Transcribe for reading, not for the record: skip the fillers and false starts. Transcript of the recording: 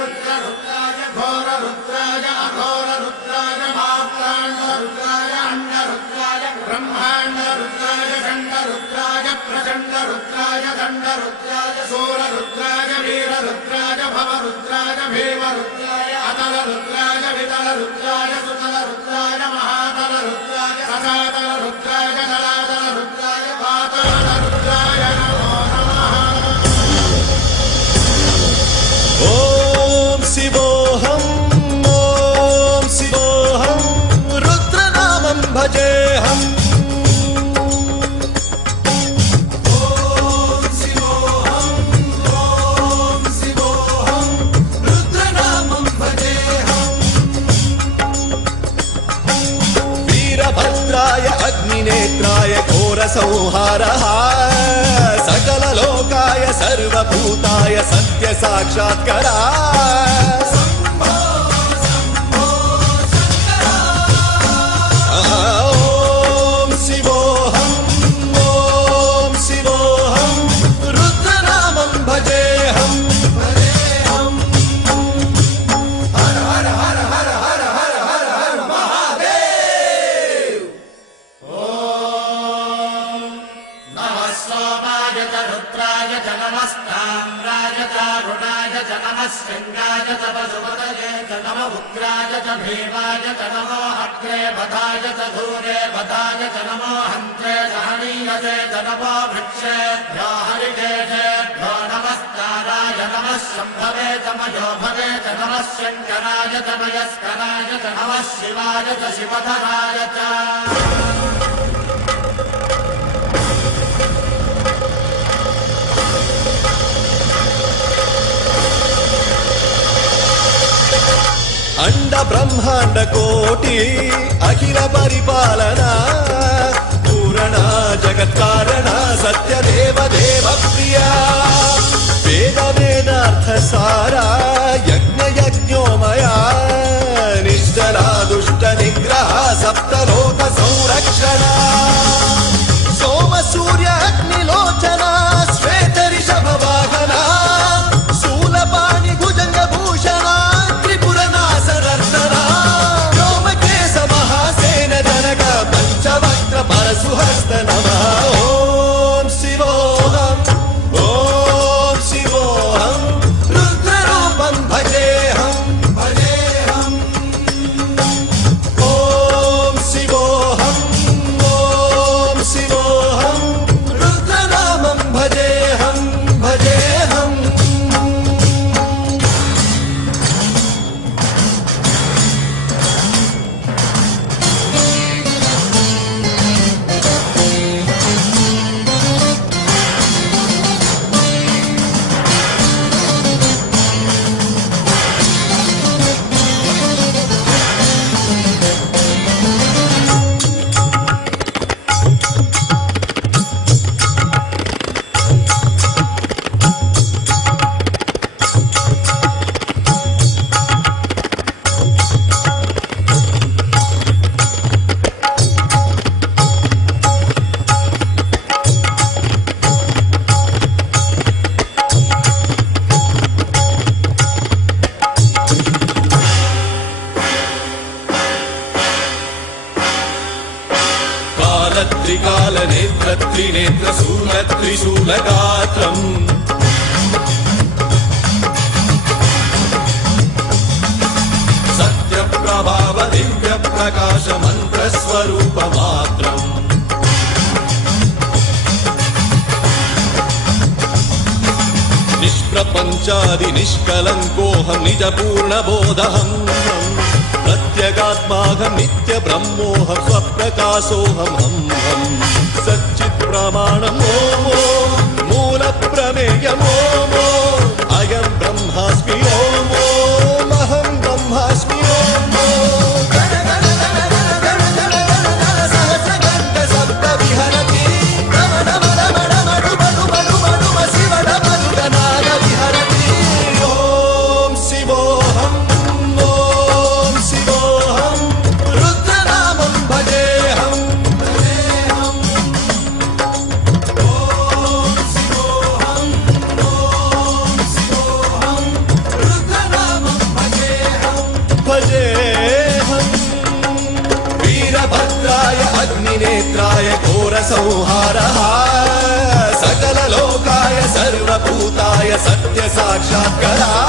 रुद्राय घोर रुद्राय अघोर रुद्राय मार्ताण्ड रुद्राय अंड रुद्राय ब्रह्मांड रुद्राय खंड रुद्राय प्रचंड रुद्राय दंड रुद्राय सूर रुद्राय वीर रुद्राय भव रुद्राय भीम रुद्राय अतल रुद्राय वितल रुद्राय सुतल रुद्राय महातल रुद्राय सदातल रुद्राय दलातल रुद्राय पाताल रुद्राय नमो नमः। ओम शिवोऽहं रुद्रनामं भजेऽहम्। अग्निनेत्राय घोरसंहारः सकललोकाय सर्वभूताय सत्यसाक्षात्करा। ॐ शिवोऽहं रुद्रनामं भजेऽहम्। शृंगाय च पशुपतये च नमः उग्राय च भीमाय च नमो अग्रे बधाय च धूरे बधाय च नमो हन्त्रे च हनीयसे च नमो वृक्षेभ्यो हरिकेशेभ्यो नमस्काराय नमः शम्भवे च मयोभवे च नमः शङ्कराय च मयस्कराय च नमः शिवाय च शिवधराय च। अंड ब्रह्मांड कोटि अखिल परिपालना पूरणा जगत्कारणा सत्यदेव देव प्रिया वेद वेदार्थ सारा यज्ञ यज्ञोमया निश्चला दुष्ट निग्रह सप्तलोक संरक्षणा सोम सूर्य अग्निलोचना श्वेत ऋषभ वाहना शूलपाणि भुजंग भूषणा परशुहस्त नमः। ओम शिवोऽहं रुद्ररूपं भजेऽहम्। ओम शिवोऽहं रुद्रनामं भजेऽहम्। त्रिकालनेत्र त्रिनेत्र शूल त्रिशूलगात्रम् सत्यप्रभाव दिव्य प्रकाश मन्त्रस्वरूपमात्रम् निष्प्रपञ्चादि निष्कलङ्कोऽहं निजपूर्णबोधहम् प्रत्यगात्माहं नित्य ब्रह्मोऽहं स्वप्रकाशोऽहं हं सच्चित् प्रमाणम् ओम मूल प्रमेयम् ओम अयं ब्रह्मास्मि ओम अहं ब्रह्मास्मि ओम संहारः सकललोकाय सर्वभूताय सत्य साक्षात्कारः